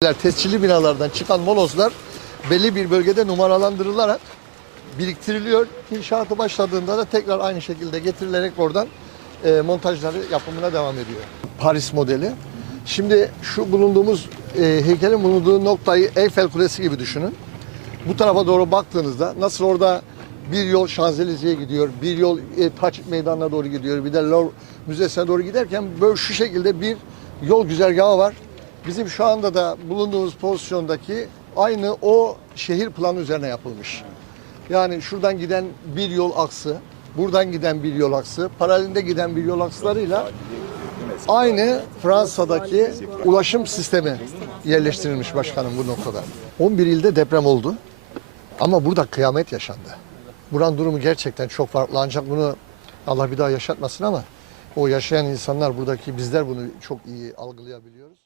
Tescilli binalardan çıkan molozlar belli bir bölgede numaralandırılarak biriktiriliyor. İnşaatı başladığında da tekrar aynı şekilde getirilerek oradan e, montajları yapımına devam ediyor. Paris modeli. Şimdi şu bulunduğumuz e, heykelin bulunduğu noktayı Eyfel Kulesi gibi düşünün. Bu tarafa doğru baktığınızda nasıl orada bir yol Şanzelize'ye gidiyor, bir yol e, Taç Meydanı'na doğru gidiyor, bir de Louvre Müzesi'ne doğru giderken böyle şu şekilde bir yol güzergahı var. Bizim şu anda da bulunduğumuz pozisyondaki aynı o şehir planı üzerine yapılmış. Yani şuradan giden bir yol aksı, buradan giden bir yol aksı, paralelinde giden bir yol akslarıyla aynı Fransa'daki ulaşım sistemi yerleştirilmiş başkanım bu noktada. 11 ilde deprem oldu ama burada kıyamet yaşandı. Buranın durumu gerçekten çok farklı ancak bunu Allah bir daha yaşatmasın ama o yaşayan insanlar buradaki bizler bunu çok iyi algılayabiliyoruz.